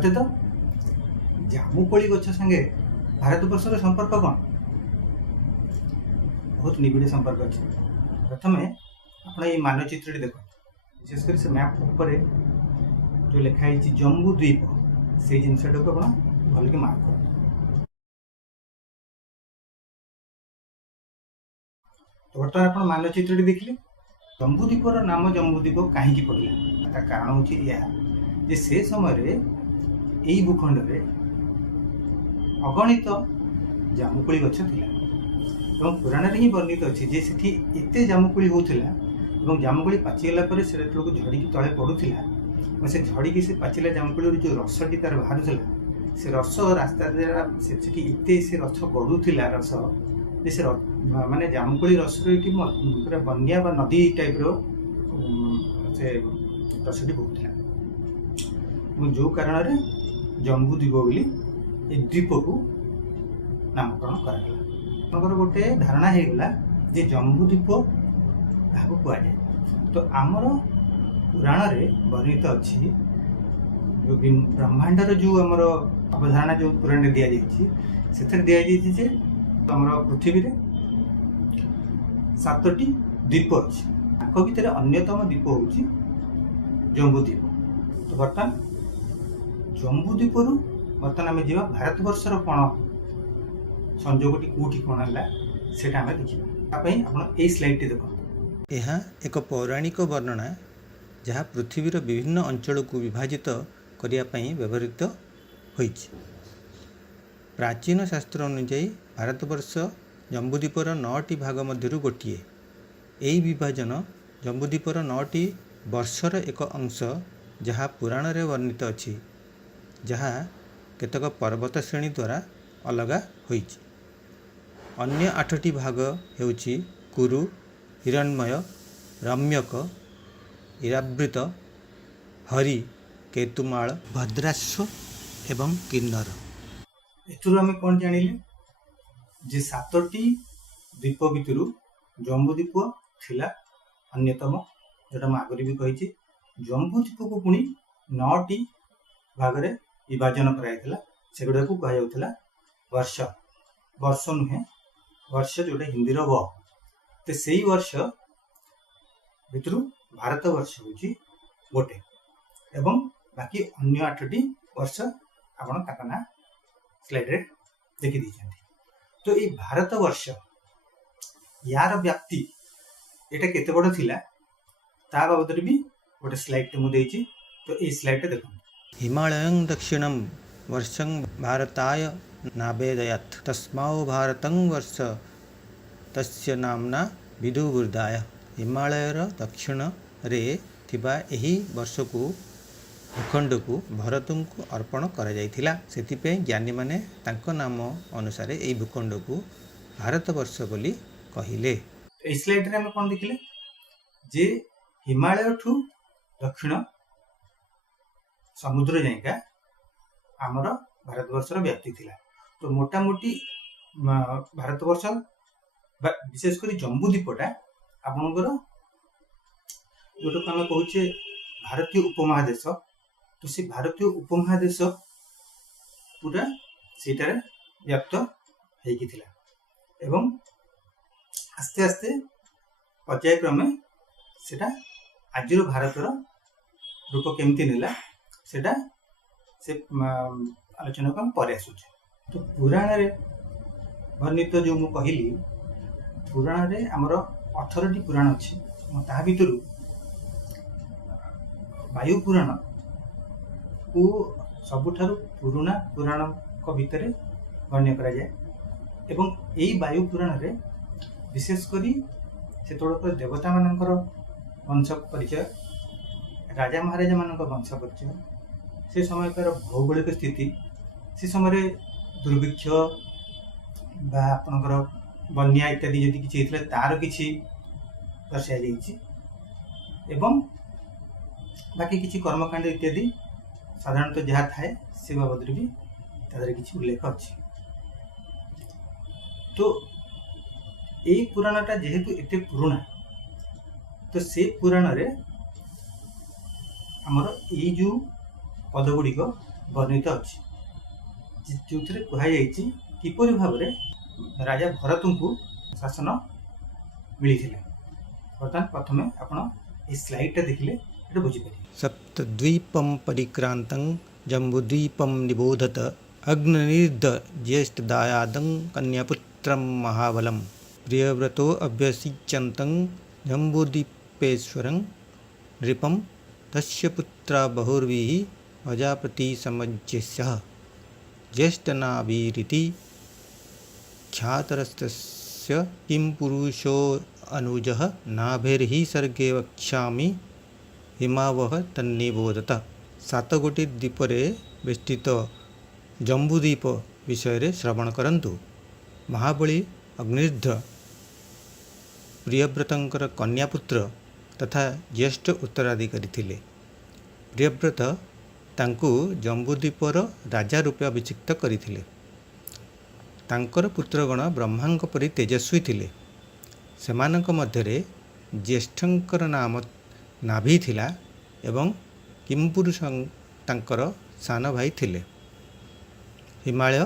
सत्य तो जामुकोली गछ संगे भारतवर्षर संपर्क कौन? बहुत निबिड़ संपर्क अच्छे। प्रथम आप मानचित्र देख, विशेषकर से मैप ऊपर जो लिखाई जम्बू द्वीप से जिनटा को आप भल कि मार्क कर। तो बर्तमान आप मानचित्र देखिले जम्बूद्वीपर नाम जम्बूद्वीप कहीं पड़ा, कारण हूँ से समय यही भूखंड में अगणित जामुकोली गछ थिला और पुराण ही वर्णित अच्छी जे से एत जामुकोली होता और जामुकोली पाचिगला से झड़ी तले पड़ूला से झड़ी से पाचिला जामुकोली जो रसटी तार बाहर से रस रास्ता एत से रस गड़ूला रस से माने जामुकोली रस पूरा बनिया बा नदी टाइप से रसटी बहुला जो कारण जम्बूद्वीप बोली द्वीप को नामकरण कराला। गोटे धारणा होगा जे जम्बूद्वीप क्या कहुए तो आमर पुराण में वर्णित अच्छी जो ब्रह्मांडर जो आमर अवधारणा जो पुराण दि जाए दिजे आम पृथ्वी रे 7टी द्वीप अच्छी भितर अन्यतम द्वीप हूँ जम्बूद्वीप। तो बर्तमान जम्बूद्वीप बर्तमान आम जा भारतवर्षर कौन संजोगटी कौटी कौन है से देखा स्लाइड देख। यह एक पौराणिक वर्णना जहाँ पृथ्वीर विभिन्न अंचल को विभाजित करने व्यवहृत होइछि। प्राचीन शास्त्र अनुଯାयी भारतवर्ष जम्बूद्वीपर 9टी भाग मध्य गोटे। यही विभाजन जम्बूद्वीपर 9टी वर्षर एक अंश जहाँ पुराण में वर्णित अछि, जहाँ केतक पर्वत श्रेणी द्वारा अलग होइछि। अन्य 8टी भाग हेउछि कुरु, हिरण्मय, रम्यक, इरावृत, हरि, केतुमाल, भद्राश्व एवं किन्नर। एथुरु कौन जानिले जे 7टी द्वीप भितर जम्बूद्वीप थिला अन्यतम, जोटा मैं आगे भी कही जम्बूद्वीप को पुणी 9टी भाग में विभाजन कराइला। सेगुड़ा को कहुला वर्ष, वर्ष नुहे वर्ष जोटा हिंदी व तो से ही वर्ष भितर भारत वर्ष हूँ गोटे एवं बाकी अन्य 8टी वर्ष आपड़ ना स्लाइड रे देखी दीजिए। तो ये भारत वर्ष यार व्याप्ति एटा केते बड़ थिला ता बाबद भी गोटे स्लाइड मुझे देछि। तो ये स्लाइड देखो हिमालयं दक्षिणं वर्षं भारताय नावेदयत् तस्मात् भारतं वर्ष तस्य नामना विदुबुर्दाय। हिमालयर दक्षिण रे थिबा एही वर्ष को भूखंड को भरत को अर्पण करा जायथिला। सेतिपे ज्ञानी माने तांको नाम अनुसार एही भूखंड को भारतवर्ष बोली कहिले। इस स्लाइड रे हम कोन देखिले जे हिमालय ठू दक्षिण समुद्र जाइका आमर भारतवर्षर व्याप्ति थिला। तो मोटा मोटी भारतवर्ष विशेषकर जम्बूद्वीपटा आपणकर जोटा आम कहूचे भारतीय उपमहादेश। तो से भारतीय उपमहादेश पूरा सेटार व्याप्त होइकी थिला एवं आस्ते आस्ते पर्यायक्रमे सेटा आजिर भारतर रूप केमती नेला सेटा से आलोचना को हम पर आसुचे। तो पुराण रे वर्णित जो मु कहली पुराण रे हमर 18टी पुराण अछि। ता भितरु वायु पुराण को सबुठारु पुराना पुराण को भितर गण्य करा जाए एवं यही वायु पुराण रे विशेष करी से देवता मानकर वंश परिचय, राजा महाराजा मानकर वंश परिचय, से समय भौगोलिक स्थिति, से समय दुर्भिक्ष बा आपणकर बन्या इत्यादि जदि किछि हेतले तार किछि दर्शा जाइछि एवं बाकी किछि कर्मकांड इत्यादि साधारणतः जहाँ थाए से बाबद भी तादरे किछि उल्लेख अछि। तो यही पुराणटा जेहेतु एते पुराना तो से पुराण रे हमर एई जो पद गुड़िक ବର୍ଣ୍ଣିତ ଅଛି, ଯେଉଁଥିରେ କୁହାଯାଇଛି କିପରି ଭାବରେ ରାଜା ଭରତଙ୍କୁ ଶାସନ ମିଳିଥିଲା। ବର୍ତ୍ତମାନ ପ୍ରଥମେ ଆପଣ এই ସ୍ଲାଇଡ୍ଟା ଦେଖିଲେ ଏଟା ବୁଝିପାରିବେ। सप्तद्वीपं परिक्रान्तं जम्बूद्वीपं निबोधत अग्निर्द ज्येष्ठदायादं कन्यापुत्रं महाबलं प्रियव्रतो अभ्यसिच्यन्तं जम्बूद्वीपेश्वरं नृपं तस्य पुत्रा बहुर्भिः प्रजापतिसमज्यस्यः ज्येष्ठनाभिरिति ख्यातरस्तस्य किं पुरुषो अनुजः नाभिर्हि सर्गे वक्ष्यामि हिमावह तन्निबोधत। 7 ଗୋଟି ଦ୍ୱୀପରେ ବେଷ୍ଟିତ ଜମ୍ବୁଦ୍ୱୀପ ବିଷୟରେ ଶ୍ରବଣ କରନ୍ତୁ। ମହାବଳୀ ଅଗ୍ନିର୍ଦ୍ଧ ପ୍ରିୟବ୍ରତଙ୍କର କନ୍ୟାପୁତ୍ର ତଥା ଜ୍ୟେଷ୍ଠ ଉତ୍ତରାଧିକାରୀ ଥିଲେ। ପ୍ରିୟବ୍ରତ ତାଙ୍କୁ ଜମ୍ବୁଦ୍ୱୀପର ରାଜା ରୂପେ ଅଭିଷିକ୍ତ କରିଥିଲେ। ତାଙ୍କର ପୁତ୍ରଗଣ ବ୍ରହ୍ମାଙ୍କ ପରି ତେଜସ୍ୱୀ ଥିଲେ। ସେମାନଙ୍କ ମଧ୍ୟରେ ଜ୍ୟେଷ୍ଠଙ୍କର ନାମ ନାଭି ଥିଲା ଏବଂ କିମ୍ପୁରୁଷ ତାଙ୍କର ସାନ ଭାଇ ଥିଲେ। ହିମାଳୟ।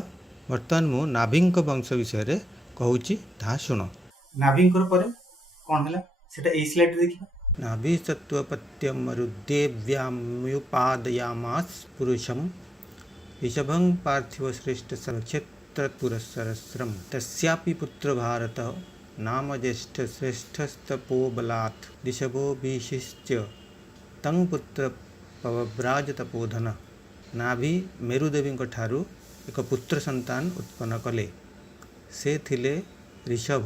ବର୍ତ୍ତମାନ ମୁଁ ନାଭିଙ୍କ ବଂଶ ବିଷୟରେ କହୁଛି, ତାହା ଶୁଣ। ନାଭିଙ୍କର ପରେ କ'ଣ ହେଲା ସେଟା ଏଇ ସ୍ଲାଇଡ୍ରେ ଦେଖିବା। नाभि सत्त्वपत्यमरुदेव्यामुपादयामास पुरुषं ऋषभं पार्थिवश्रेष्ठसर्वक्षेत्रपुरःसहस्रं तस्यापि पुत्र भारत नाम ज्येष्ठश्रेष्ठस्तपोबलात् ऋषभोऽभिषिच्य तं पुत्र पव्राजतपोधन। नाभि मेरुदेवीଙ୍କ ଠାରୁ ଏକ ପୁତ୍ର ସନ୍ତାନ ଉତ୍ପନ୍ନ କଲେ। ସେ ଥିଲେ ଋଷଭ,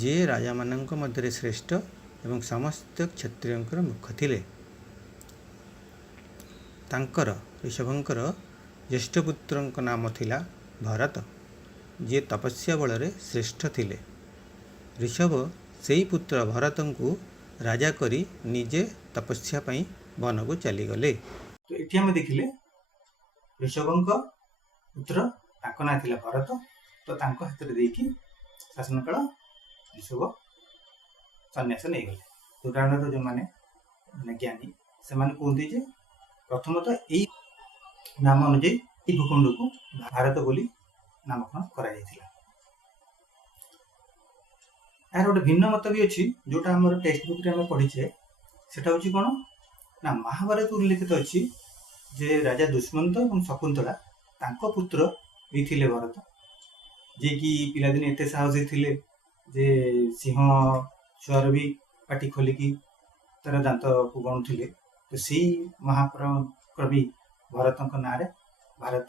ଯିଏ ରାଜାମାନଙ୍କ ମଧ୍ୟରେ ଶ୍ରେଷ୍ଠ ଏବଂ ସମସ୍ତ କ୍ଷତ୍ରିୟଙ୍କର ମୁଖ୍ୟ ଥିଲେ। ତାଙ୍କର ଋଷଭଙ୍କର ଜ୍ୟେଷ୍ଠ ପୁତ୍ରଙ୍କ ନାମ ଥିଲା ଭରତ, ଯିଏ ତପସ୍ୟା ବଳରେ ଶ୍ରେଷ୍ଠ ଥିଲେ। ଋଷଭ ସେହି ପୁତ୍ର ଭରତଙ୍କୁ ରାଜା କରି ନିଜେ ତପସ୍ୟା ପାଇଁ ବନକୁ ଚାଲିଗଲେ। ତ ଏଠି ଆମେ ଦେଖିଲେ ଋଷଭଙ୍କ ପୁତ୍ର, ତାଙ୍କ ନାଁ ଥିଲା ଭରତ। ତ ତାଙ୍କ ହାତରେ ଦେଇକି ଶାସନ କାଳ ଋଷଭ ସନ୍ନ୍ୟାସ ନେଇଗଲେ। ପୁରାଣର ଯେଉଁମାନେ ଜ୍ଞାନୀ ସେମାନେ କୁହନ୍ତି ଯେ ପ୍ରଥମତଃ ଏଇ ନାମ ଅନୁଯାୟୀ ଏହି ଭୂଖଣ୍ଡକୁ ଭାରତ ବୋଲି ନାମକରଣ କରାଯାଇଥିଲା। ଏହାର ଗୋଟେ ଭିନ୍ନ ମତ ବି ଅଛି, ଯୋଉଟା ଆମର ଟେକ୍ସଟ ବୁକ୍ରେ ଆମେ ପଢିଛେ। ସେଟା ହଉଛି କ'ଣ ନା, ମହାଭାରତ ଉଲ୍ଲେଖିତ ଅଛି ଯେ ରାଜା ଦୁଷ୍ମନ୍ତ ଏବଂ ଶକୁନ୍ତଳା ତାଙ୍କ ପୁତ୍ର ବି ଥିଲେ ଭରତ, ଯିଏକି ପିଲାଦିନେ ଏତେ ସାହସୀ ଥିଲେ ଯେ ସିଂହ ଛୁଆର ବି ପାଟି ଖୋଲିକି ତାର ଦାନ୍ତକୁ ଗଣୁଥିଲେ। ତ ସେଇ ମହାପରାକ୍ରମୀ ଭରତଙ୍କ ନାଁରେ ଭାରତ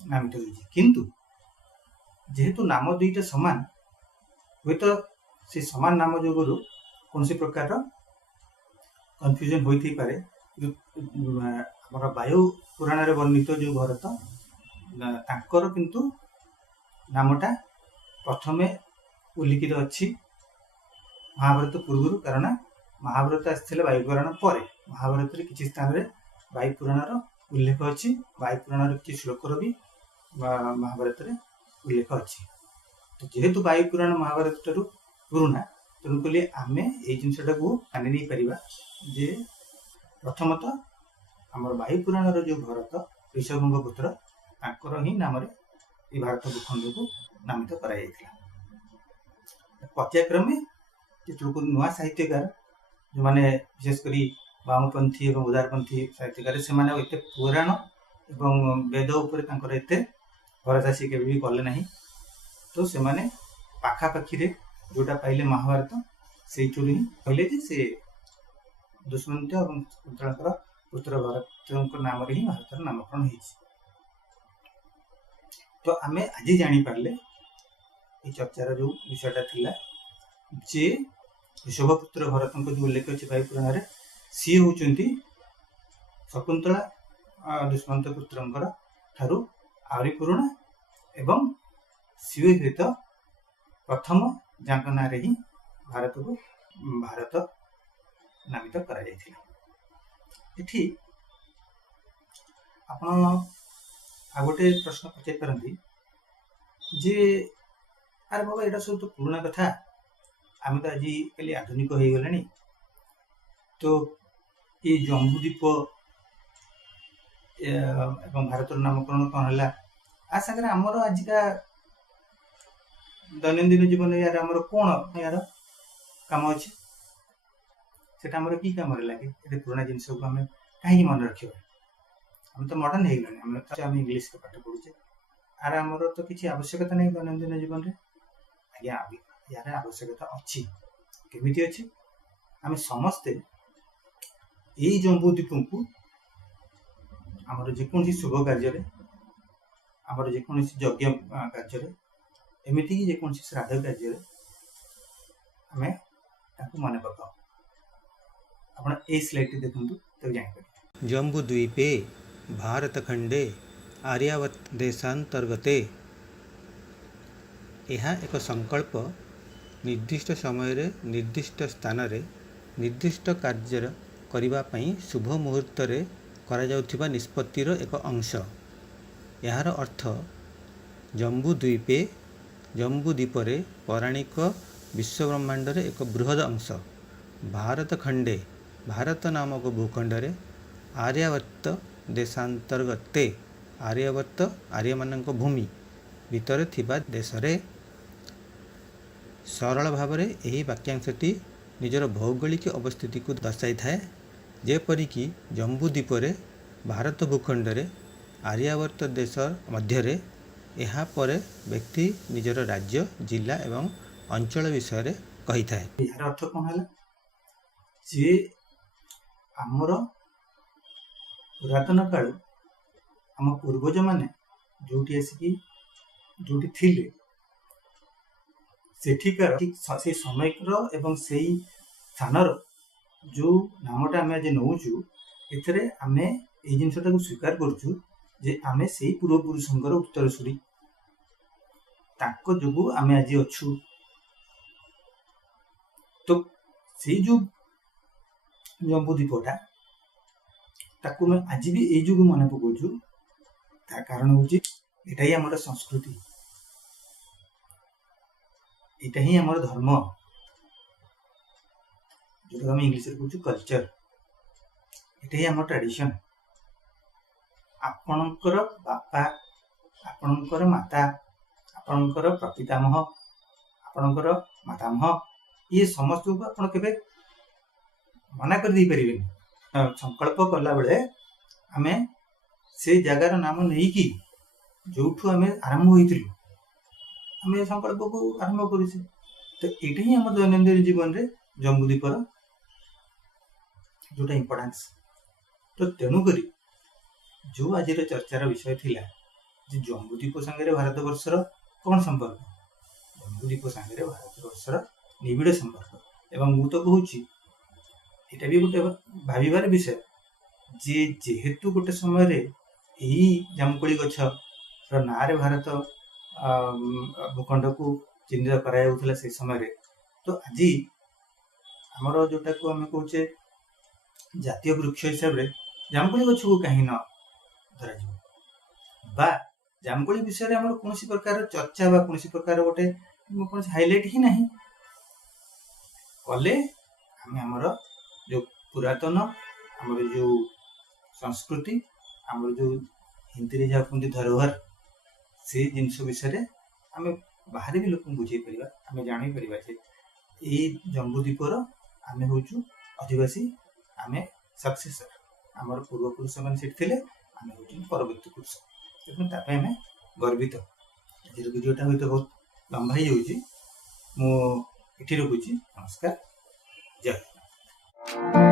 ନାମିତ ହୋଇଛି। କିନ୍ତୁ ଯେହେତୁ ନାମ ଦୁଇଟା ସମାନ, ହୁଏତ ସେ ସମାନ ନାମ ଯୋଗୁରୁ କୌଣସି ପ୍ରକାରର କନଫ୍ୟୁଜନ ହୋଇଥାଇପାରେ। ଆମର ବାୟୁ ପୁରାଣରେ ବର୍ଣ୍ଣିତ ଯେଉଁ ଭରତ, ତାଙ୍କର କିନ୍ତୁ ନାମଟା ପ୍ରଥମେ ଉଲ୍ଲିଖିତ ଅଛି ମହାଭାରତ ପୂର୍ବରୁ, କାରଣ ମହାଭାରତ ଆସିଥିଲା ବାୟୁ ପୁରାଣ ପରେ। ମହାଭାରତରେ କିଛି ସ୍ଥାନରେ ବାୟୁ ପୁରାଣର ଉଲ୍ଲେଖ ଅଛି, ବାୟୁ ପୁରାଣର କିଛି ଶ୍ଲୋକର ବି ମହାଭାରତରେ ଉଲ୍ଲେଖ ଅଛି। ତ ଯେହେତୁ ବାୟୁ ପୁରାଣ ମହାଭାରତ ଠାରୁ ପୁରୁଣା, ତେଣୁକରି ଆମେ ଏଇ ଜିନିଷଟାକୁ ମାନି ନେଇପାରିବା ଯେ ପ୍ରଥମତଃ ଆମର ବାୟୁ ପୁରାଣର ଯେଉଁ ଭରତ ଋଷଭଙ୍କ ପୁତ୍ର, ତାଙ୍କର ହିଁ ନାମରେ এই ଭାରତ ଭୂଖଣ୍ଡକୁ ନାମିତ କରାଯାଇଥିଲା। ପର୍ଯ୍ୟାୟକ୍ରମେ ଯେତେବେଳକୁ ନୂଆ ସାହିତ୍ୟକାର, ଯେଉଁମାନେ ବିଶେଷ କରି ବାମପନ୍ଥୀ ଏବଂ ଉଦାରପନ୍ଥୀ ସାହିତ୍ୟକାର, ସେମାନେ ଆଉ ଏତେ ପୁରାଣ ଏବଂ ବେଦ ଉପରେ ତାଙ୍କର ଏତେ ଭରସା ସେ କେବେ ବି କଲେ ନାହିଁ। ତ ସେମାନେ ପାଖାପାଖିରେ ଯେଉଁଟା ପାଇଲେ ମହାଭାରତ, ସେଇଥିରୁ ହିଁ କହିଲେ ଯେ ସେ ଦୁଷ୍ମନ୍ତ ଏବଂ ଶକୁନ୍ତଳାଙ୍କର ପୁତ୍ର ଭରତଙ୍କ ନାମରେ ହିଁ ଭାରତର ନାମକରଣ ହେଇଛି। ତ ଆମେ ଆଜି ଜାଣିପାରିଲେ এই ଚର୍ଚ୍ଚାର ଯେଉଁ ବିଷୟଟା ଥିଲା ଯେ ଋଷଭପୁତ୍ର ଭରତଙ୍କ ଯେଉଁ ଉଲ୍ଲେଖ ଅଛି ବାୟୁ ପୁରାଣରେ, ସିଏ ହେଉଛନ୍ତି ଶକୁନ୍ତଳା ଦୁଷ୍ମନ୍ତ ପୁତ୍ରଙ୍କର ଠାରୁ ଆହୁରି ପୁରୁଣା ଏବଂ ସିଏ ହୁଏତ ପ୍ରଥମ ଯାଙ୍କ ନାଁରେ ହିଁ ଭାରତକୁ ଭାରତ ନାମିତ କରାଯାଇଥିଲା। ଏଠି ଆପଣ ଆଉ ଗୋଟେ ପ୍ରଶ୍ନ ପଚାରି ପାରନ୍ତି ଯେ ଆରେ ବାବା, ଏଇଟା ସବୁ ତ ପୁରୁଣା କଥା, ଆମେ ତ ଆଜିକାଲି ଆଧୁନିକ ହେଇଗଲାଣି। ତ ଏଇ ଜମ୍ବୁଦ୍ୱୀପ ଏବଂ ଭାରତର ନାମକରଣ କ'ଣ ହେଲା ଆ ସାଙ୍ଗରେ ଆମର ଆଜିକା ଦୈନନ୍ଦିନ ଜୀବନରେ ୟାର ଆମର କ'ଣ ୟାର କାମ ଅଛି, ସେଟା ଆମର କି କାମରେ ଲାଗେ? ଏତେ ପୁରୁଣା ଜିନିଷକୁ ଆମେ କାହିଁକି ମନେ ରଖିବା? ଆମେ ତ ମଡର୍ଣ୍ଣ ହେଇଗଲାଣି, ଆମେ ଇଂଲିଶରେ ପାଠ ପଢୁଛେ, ଆର ଆମର ତ କିଛି ଆବଶ୍ୟକତା ନାହିଁ ଦୈନନ୍ଦିନ ଜୀବନରେ। ଆଜ୍ଞା ୟାର ଆବଶ୍ୟକତା ଅଛି। କେମିତି ଅଛି? ଆମେ ସମସ୍ତେ ଏଇ ଜମ୍ବୁ ଦ୍ୱୀପକୁ ଆମର ଯେକୌଣସି ଶୁଭ କାର୍ଯ୍ୟରେ, ଆମର ଯେକୌଣସି ଯଜ୍ଞ କାର୍ଯ୍ୟରେ, ଏମିତିକି ଯେକୌଣସି ଶ୍ରାଦ୍ଧ କାର୍ଯ୍ୟରେ ଆମେ ତାକୁ ମନେ ପକାଉ। ଆପଣ ଏଇ ସ୍ଲାଇଡ୍ଟି ଦେଖନ୍ତୁ, ତାକୁ ଜାଣିପାରିବେ। ଜମ୍ବୁଦ୍ୱୀପେ ଭାରତଖଣ୍ଡେ ଆର୍ଯ୍ୟାବର୍ତ ଦେଶାନ୍ତର୍ଗତେ। ଏହା ଏକ ସଂକଳ୍ପ ନିର୍ଦ୍ଦିଷ୍ଟ ସମୟରେ ନିର୍ଦ୍ଦିଷ୍ଟ ସ୍ଥାନରେ ନିର୍ଦ୍ଦିଷ୍ଟ କାର୍ଯ୍ୟ କରିବା ପାଇଁ ଶୁଭ ମୁହୂର୍ତ୍ତରେ କରାଯାଉଥିବା ନିଷ୍ପତ୍ତିର ଏକ ଅଂଶ। ଏହାର ଅର୍ଥ ଜମ୍ବୁଦ୍ୱୀପେ ଜମ୍ବୁଦ୍ୱୀପରେ ପୌରାଣିକ ବିଶ୍ୱବ୍ରହ୍ମାଣ୍ଡର ଏକ ବୃହତ ଅଂଶ। ଭାରତଖଣ୍ଡେ ଭାରତ ନାମକ ଭୂଖଣ୍ଡରେ ଆର୍ଯ୍ୟାବର୍ତ ଦେଶାନ୍ତର୍ଗତେ ଆର୍ଯ୍ୟାବର୍ତ ଆର୍ଯ୍ୟମାନଙ୍କ ଭୂମି ଭିତରେ ଥିବା ଦେଶରେ। ସରଳ ଭାବରେ ଏହି ବାକ୍ୟାଂଶଟି ନିଜର ଭୌଗୋଳିକ ଅବସ୍ଥିତିକୁ ଦର୍ଶାଇଥାଏ, ଯେପରିକି ଜମ୍ବୁଦ୍ୱୀପରେ ଭାରତ ଭୂଖଣ୍ଡରେ ଆର୍ଯ୍ୟାବର୍ତ ଦେଶ ମଧ୍ୟରେ। ଏହା ପରେ ବ୍ୟକ୍ତି ନିଜର ରାଜ୍ୟ, ଜିଲ୍ଲା ଏବଂ ଅଞ୍ଚଳ ବିଷୟରେ କହିଥାଏ। ଏହାର ଅର୍ଥ କ'ଣ ହେଲା? ଯେ ଆମର ପୁରାତନ କାଳୁ ଆମ ପୂର୍ବଜମାନେ ଯୋଉଠି ଆସିକି ଯୋଉଠି ଥିଲେ ସେଠିକାର ସେଇ ସମୟର ଏବଂ ସେଇ ସ୍ଥାନର ଯୋଉ ନାମଟା ଆମେ ଆଜି ନେଉଛୁ, ଏଥିରେ ଆମେ ଏଇ ଜିନିଷଟାକୁ ସ୍ୱୀକାର କରୁଛୁ ଯେ ଆମେ ସେଇ ପୂର୍ବପୁରୁଷଙ୍କର ଉତ୍ତରସୂରୀ, ତାଙ୍କ ଯୋଗୁଁ ଆମେ ଆଜି ଅଛୁ। ତ ସେଇ ଯୋଉ ଜମ୍ବୁଦ୍ୱୀପଟା ତାକୁ ଆମେ ଆଜି ବି ଏଇ ଯୋଗୁଁ ମନେ ପକାଉଛୁ, ତା କାରଣ ହଉଛି ଏଇଟା ହିଁ ଆମର ସଂସ୍କୃତି, ଏଇଟା ହିଁ ଆମର ଧର୍ମ, ଯୋଉଟାକୁ ଆମେ ଇଂଲିଶରେ କହୁଛୁ କଲଚର। ଏଇଟା ହିଁ ଆମର ଟ୍ରାଡିସନ। ଆପଣଙ୍କର ବାପା, ଆପଣଙ୍କର ମାତା, ଆପଣଙ୍କର ପ୍ରପିତାମହ, ଆପଣଙ୍କର ମାତାମହ, ଇଏ ସମସ୍ତଙ୍କୁ ଆପଣ କେବେ ମନା କରିଦେଇପାରିବେନି। ସଂକଳ୍ପ କଲାବେଳେ ଆମେ ସେଇ ଜାଗାର ନାମ ନେଇକି ଯୋଉଠୁ ଆମେ ଆରମ୍ଭ ହୋଇଥିଲୁ ଆମେ ସଂକଳ୍ପକୁ ଆରମ୍ଭ କରୁଛେ। ତ ଏଇଟା ହିଁ ଆମ ଦୈନନ୍ଦିନ ଜୀବନରେ ଜମ୍ବୁଦ୍ୱୀପର ଯୋଉଟା ଇମ୍ପୋର୍ଟାନ୍ସ। ତ ତେଣୁକରି ଯୋଉ ଆଜିର ଚର୍ଚ୍ଚାର ବିଷୟ ଥିଲା ଯେ ଜମ୍ବୁଦ୍ୱୀପ ସାଙ୍ଗରେ ଭାରତବର୍ଷର କ'ଣ ସମ୍ପର୍କ, ଜମ୍ବୁଦ୍ୱୀପ ସାଙ୍ଗରେ ଭାରତବର୍ଷର ନିବିଡ଼ ସମ୍ପର୍କ। ଏବଂ ମୁଁ ତ କହୁଛି ଏଇଟା ବି ଗୋଟେ ଭାବିବାର ବିଷୟ ଯେ ଯେହେତୁ ଗୋଟେ ସମୟରେ ଏଇ ଜାମୁକୋଳି ଗଛର ନାଁରେ ଭାରତ ଭୂଖଣ୍ଡକୁ ଚିହ୍ନିତ କରାଯାଉଥିଲା ସେଇ ସମୟରେ, ତ ଆଜି ଆମର ଯୋଉଟାକୁ ଆମେ କହୁଛେ ଜାତୀୟ ବୃକ୍ଷ ହିସାବରେ ଜାମୁକୋଳି ଗଛକୁ କାହିଁ ନ ଧରାଯିବ, ବା ଜାମୁକୋଳି ବିଷୟରେ ଆମର କୌଣସି ପ୍ରକାର ଚର୍ଚ୍ଚା ବା କୌଣସି ପ୍ରକାର ଗୋଟେ କୌଣସି ହାଇଲାଇଟ୍ ହିଁ ନାହିଁ କଲେ ଆମେ ଆମର ଯୋଉ ପୁରାତନ ଆମର ଯୋଉ ସଂସ୍କୃତି, ଆମର ଯୋଉ ହିନ୍ଦୀରେ ଯାହା କୁହନ୍ତି ଧରୋହର, ସେଇ ଜିନିଷ ବିଷୟରେ ଆମେ ବାହାରେ ବି ଲୋକଙ୍କୁ ବୁଝେଇ ପାରିବା। ଆମେ ଜାଣିପାରିବା ଯେ ଏଇ ଜମ୍ବୁଦ୍ୱୀପର ଆମେ ହେଉଛୁ ଅଧିବାସୀ, ଆମେ ସକ୍ସେସର, ଆମର ପୂର୍ବପୁରୁଷ ମାନେ ସେଠି ଥିଲେ, ଆମେ ହେଉଛୁ ପରବର୍ତ୍ତୀ ପୁରୁଷ। ତେଣୁ ତା ପାଇଁ ଆମେ ଗର୍ବିତ। ଆଜିର ଭିଡ଼ିଓଟା ହୁଏତ ବହୁତ ଲମ୍ବା ହେଇଯାଉଛି, ମୁଁ ଏଠି ରଖୁଛି। ନମସ୍କାର, ଜୟ ହିନ୍ଦ।